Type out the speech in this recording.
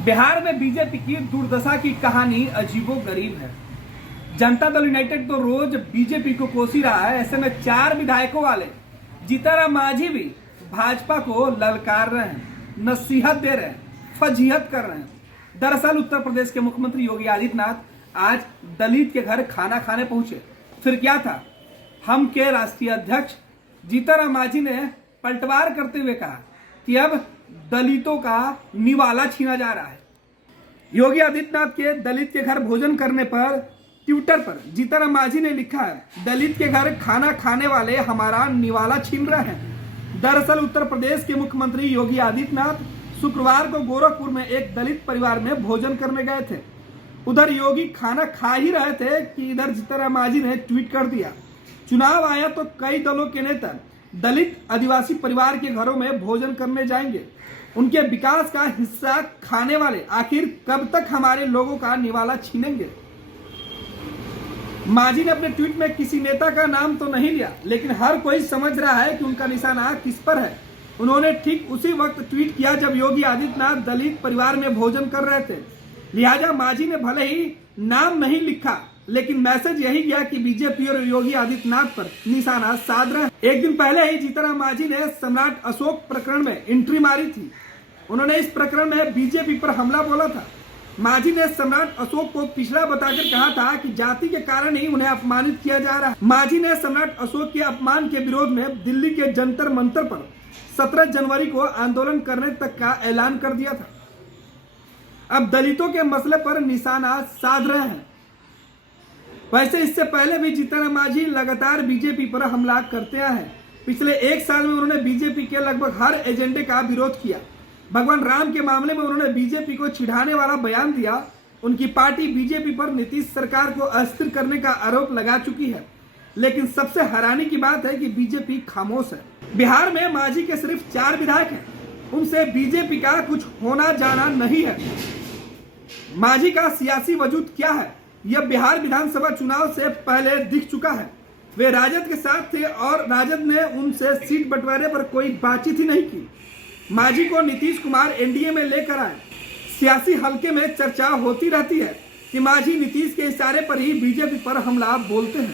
बिहार में बीजेपी की दुर्दशा की कहानी अजीबोगरीब है। जनता दल यूनाइटेड तो रोज बीजेपी को कोसी रहा है। ऐसे में 4 विधायकों वाले जीतनराम मांझी भी भाजपा को ललकार रहे हैं, नसीहत दे रहे हैं, फजीहत कर रहे हैं। दरअसल उत्तर प्रदेश के मुख्यमंत्री योगी आदित्यनाथ आज दलित के घर खाना खाने पहुंचे। फिर क्या था, हम के राष्ट्रीय अध्यक्ष जीतनराम मांझी ने पलटवार करते हुए कहा कि अब दलितों का निवाला छीना जा रहा है। योगी आदित्यनाथ के दलित के घर भोजन करने पर ट्विटर पर जीतनराम मांझी ने लिखा है, दलित के घर खाना खाने वाले हमारा निवाला छीन रहे हैं। दरअसल उत्तर प्रदेश के मुख्यमंत्री योगी आदित्यनाथ शुक्रवार को गोरखपुर में एक दलित परिवार में भोजन करने गए थे। उधर योगी खाना खा ही रहे थे कि इधर जीतनराम मांझी ने ट्वीट कर दिया, चुनाव आया तो कई दलों के नेता दलित आदिवासी परिवार के घरों में भोजन करने जाएंगे। उनके विकास का हिस्सा खाने वाले आखिर कब तक हमारे लोगों का निवाला छीनेंगे। मांझी ने अपने ट्वीट में किसी नेता का नाम तो नहीं लिया, लेकिन हर कोई समझ रहा है कि उनका निशाना किस पर है। उन्होंने ठीक उसी वक्त ट्वीट किया जब योगी आदित्यनाथ दलित परिवार में भोजन कर रहे थे। लिहाजा मांझी ने भले ही नाम नहीं लिखा, लेकिन मैसेज यही गया कि बीजेपी और योगी आदित्यनाथ पर निशाना साध रहे हैं। एक दिन पहले ही जीतनराम मांझी ने सम्राट अशोक प्रकरण में एंट्री मारी थी। उन्होंने इस प्रकरण में बीजेपी पर हमला बोला था। मांझी ने सम्राट अशोक को पिछड़ा बताकर कहा था कि जाति के कारण ही उन्हें अपमानित किया जा रहा है। मांझी ने सम्राट अशोक के अपमान के विरोध में दिल्ली के जंतर मंतर पर 17 जनवरी को आंदोलन करने तक का ऐलान कर दिया था। अब दलितों के मसले पर निशाना साध रहे हैं। वैसे इससे पहले भी जीतनराम मांझी लगातार बीजेपी पर हमला करते आए हैं। पिछले 1 साल में उन्होंने बीजेपी के लगभग हर एजेंडे का विरोध किया। भगवान राम के मामले में उन्होंने बीजेपी को चिढ़ाने वाला बयान दिया। उनकी पार्टी बीजेपी पर नीतीश सरकार को अस्थिर करने का आरोप लगा चुकी है, लेकिन सबसे हैरानी की बात है कि बीजेपी खामोश है। बिहार में मांझी के सिर्फ 4 विधायक हैं, उनसे बीजेपी का कुछ होना जाना नहीं है। मांझी का सियासी वजूद क्या है, यह बिहार विधानसभा चुनाव से पहले दिख चुका है। वे राजद के साथ थे और राजद ने उनसे सीट बंटवारे पर कोई बातचीत ही नहीं की। मांझी को नीतीश कुमार एनडीए में लेकर आए। सियासी हलके में चर्चा होती रहती है कि मांझी नीतीश के इशारे पर ही बीजेपी पर हमला बोलते हैं।